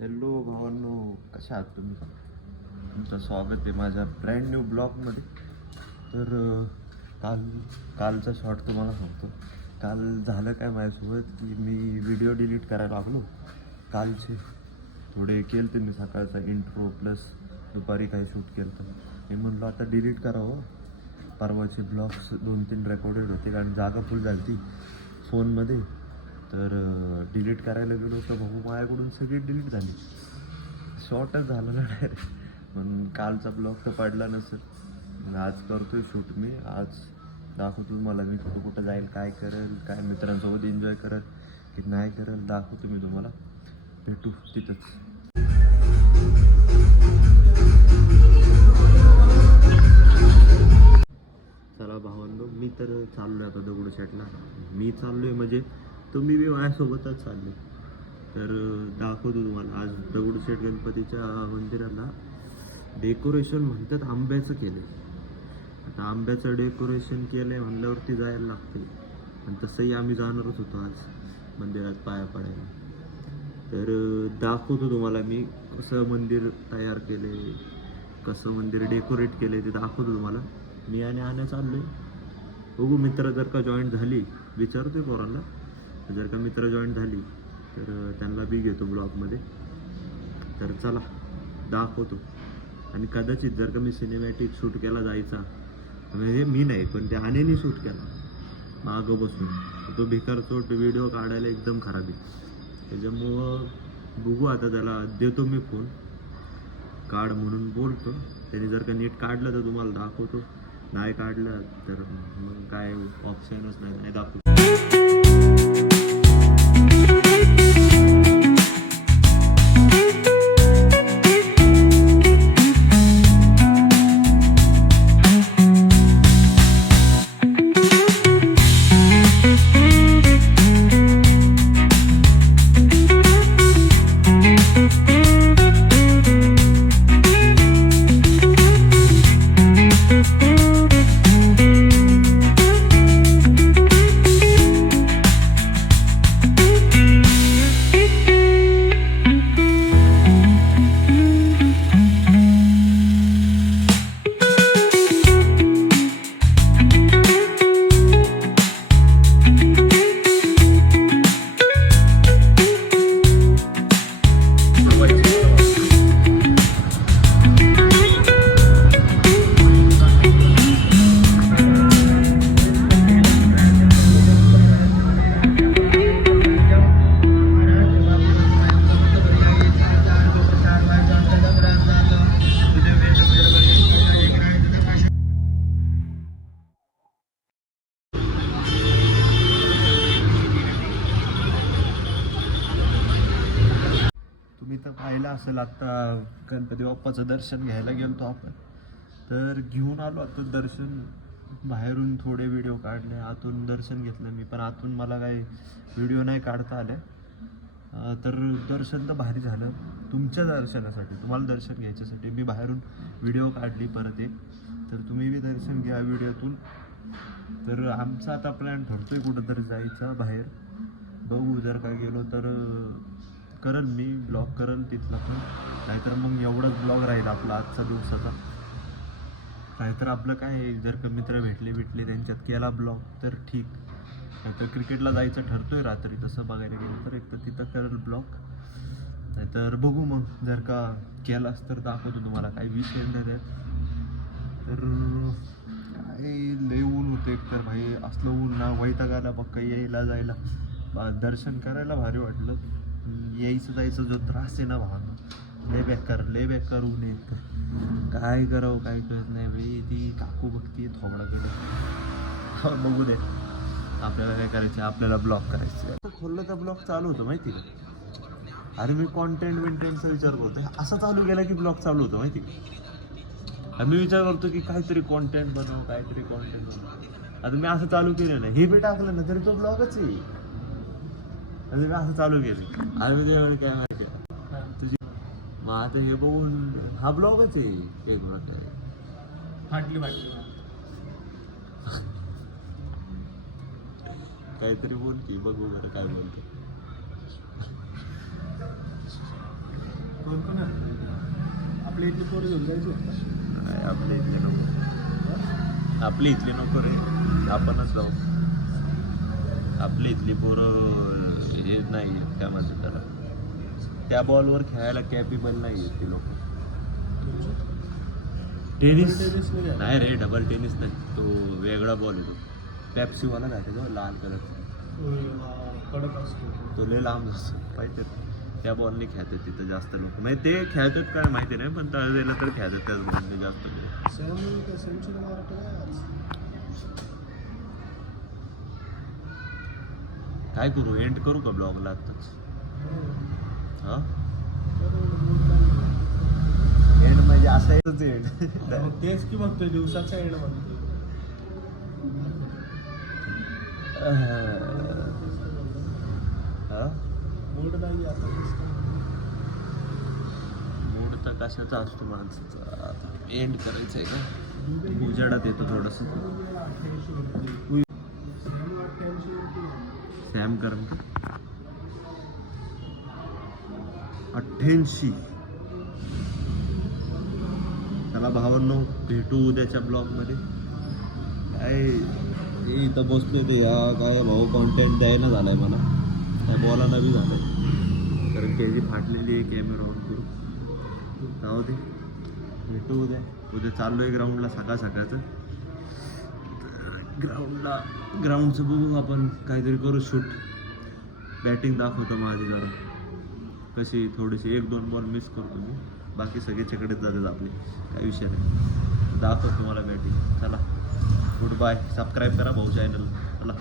Hello भावांनो, कशा आहात तुम्ही? तुमचं स्वागत आहे माझ्या ब्रँड न्यू ब्लॉगमध्ये. तर कालचा शॉर्ट तुम्हाला सांगतो. काल झालं काय माझ्यासोबत की मी व्हिडिओ डिलीट करायला लागलो. कालचे थोडे केलं ते मी सकाळचा इंट्रो प्लस दुपारी काही शूट केलं तर मी म्हणलो आता डिलीट करावं. परवाचे ब्लॉग्स 2-3 रेकॉर्डेड होते कारण जागा फुल झाली ती फोनमध्ये. तर डिलीट करायला गेलो तर भाऊ माझ्याकडून सगळी डिलीट झाली. शॉर्टच झालं ना डायरेक्ट. म्हणून कालचा ब्लॉग तर पडला नसेल. आज करतोय शूट मी. आज दाखवतो तुम्हाला मी कुठं कुठं जाईल, काय करेल, काय मित्रांसोबत एन्जॉय करेल की नाही करेल दाखवतो मी तुम्हाला. भेटू तिथंच. चला भावांनो, मी तर चाललो आहे आता दगडूशेठला. मी चाललो आहे म्हणजे तुम्ही बी माझ्यासोबतच चालले. तर दाखवतो तुम्हाला. आज दगडूशेठ गणपतीच्या मंदिराला डेकोरेशन म्हणतात आंब्याचं केलं. आता आंब्याचं डेकोरेशन केलं आहे म्हणल्यावरती जायला लागते. आणि तसंही आम्ही जाणारच होतो आज मंदिरात पाया पडायला. तर दाखवतो तुम्हाला मी कसं मंदिर तयार केले, कसं मंदिर डेकोरेट केले ते दाखवतो तुम्हाला. मी आणि आण्या चाललोय. बघू मित्र जर का जॉईन झाली, विचारतोय पोरांना. जर का मित्र जॉईन झाली तर त्यांना बी घेतो ब्लॉगमध्ये. तर चला दाखवतो. आणि कदाचित जर का मी सिनेमॅटिक शूट केला जायचा, म्हणजे मी नाही पण त्या आनेनी शूट केला मागं बसून, तो भिकार चोट व्हिडिओ काढायला एकदम खराब आहे. त्याच्यामुळं बघू आता त्याला देतो मी फोन, काढ म्हणून बोलतो. त्याने जर का नीट काढलं तर तुम्हाला दाखवतो, नाही काढलं तर मग काय ऑप्शनच नाही दाखवतो. तुम्ही तर पाहिलं असेल आत्ता गणपती बाप्पाचं दर्शन घ्यायला गेलो आपण. तर घेऊन आलो आता दर्शन. बाहेरून थोडे व्हिडिओ काढले, आतून दर्शन घेतलं मी. पण आतून मला काही व्हिडिओ नाही काढता आले. तर दर्शन तर भारी झालं. तुमच्या दर्शनासाठी, तुम्हाला दर्शन घ्यायच्यासाठी मी बाहेरून व्हिडिओ काढली परत एक. तर तुम्ही बी दर्शन घ्या व्हिडिओतून. तर आमचा आता प्लॅन ठरतोय कुठंतरी जायचा बाहेर. बघू जर काय गेलो तर करल मी ब्लॉग करल तिथला पण. नाहीतर मग एवढाच ब्लॉग राहील आपला आजचा दिवसाचा. नाहीतर आपलं काय, जर का मित्र भेटले त्यांच्यात केला ब्लॉग तर ठीक. नाहीतर क्रिकेटला जायचं ठरतोय रात्री, तसं बघायला गेलं तर एक तर तिथं करल ब्लॉग. नाहीतर बघू मग जर का केलास तर दाखवतो तुम्हाला. काही विषय नाही त्यात. तर काय लय ऊन होतं एक तर भाई. असलं ऊन ना वैतागाला बघ यायला जायला. दर्शन करायला भारी वाटलं. यायचं जायचं जो त्रास आहे ना भावांना, लय बेकार ऊन आहे. काय करावं काय कळत नाही भाई. ती काकू बघती थोबडा केलं. बघू दे, आपल्याला काय करायचं, आपल्याला ब्लॉग करायचं. खोललं तर ब्लॉग चालू होतं माहिती का. अरे मी कॉन्टेंटचा विचार करतो. असा चालू केला की ब्लॉग चालू होतं माहिती का. मी विचार करतो की काहीतरी कॉन्टेंट बनव. आता मी असं चालू केलं नाही, हे बी टाकलं ना तरी तो ब्लॉगच आहे. मी असं चालू केलं आणि मी काय माहिती तुझी. मग आता हे बघून हा ब्लॉगच आहे एक प्रकारे. फाटली काहीतरी बोल की, बघू बरं काय बोलतो. आपल्या इथली पोरं घेऊन जायची होतं. नाही आपल्या इथले नको, आपली इथली नको रे, आपणच जाऊ. आपली इथली पोरं हे नाही आहेत, काय म्हणतात त्याला, त्या बॉलवर खेळायला कॅपेबल नाही आहेत ती लोक. टेनिस टेनिस नाही आहे. नाही रे, डबल टेनिस नाही, तो वेगळा बॉल आहे तो. पॅप्सीवाला काय त्याच्यावर लाल कलरचा, हा, कडक असतो. तो लय लांब असतो माहिती आहे. त्या बॉलने खेळतात तिथं जास्त लोक, म्हणजे ते खेळतात काय माहिती नाही, पण तळलेलं तर खेळतात त्याच बॉलने जास्त लोक. सेमची मारतो ना आज. काय करू, एंड करू का ब्लॉगला आत्ताच? हा एंड म्हणजे असं एंड. तेच की म्हणतोय, दिवसाचा एंड म्हणतोय. हा मूड नाही आता. मूड तर कशाचा असतो माणसाचा, एंड करायचं आहे का? उजाडात येतो थोडस. सॅम करम 88. चला भावांनो, भेटू उद्याच्या ब्लॉगमध्ये. काय हे इथं बसले ते या काय भाऊ कॉन्टेंट द्यायला झालाय मला, काय बोलायला बी झालंय, कारण केजी फाटलेली आहे. कॅमेरा ऑन करू, जाऊ दे, भेटू उद्या. उद्या चाललो आहे ग्राउंडला सकाळ सकाळचं. ग्राउंडचं बघू आपण, काहीतरी करू शूट. बॅटिंग दाखवतो माझी जरा कशी, थोडीशी 1-2 बॉल मिस करतो मी, बाकी सगळे चकडेच जातात आपले, काही विषय नाही. दाखवतो तुम्हाला बॅटिंग. चला, गुड बाय. सबस्क्राईब करा भाऊ चॅनल. चला.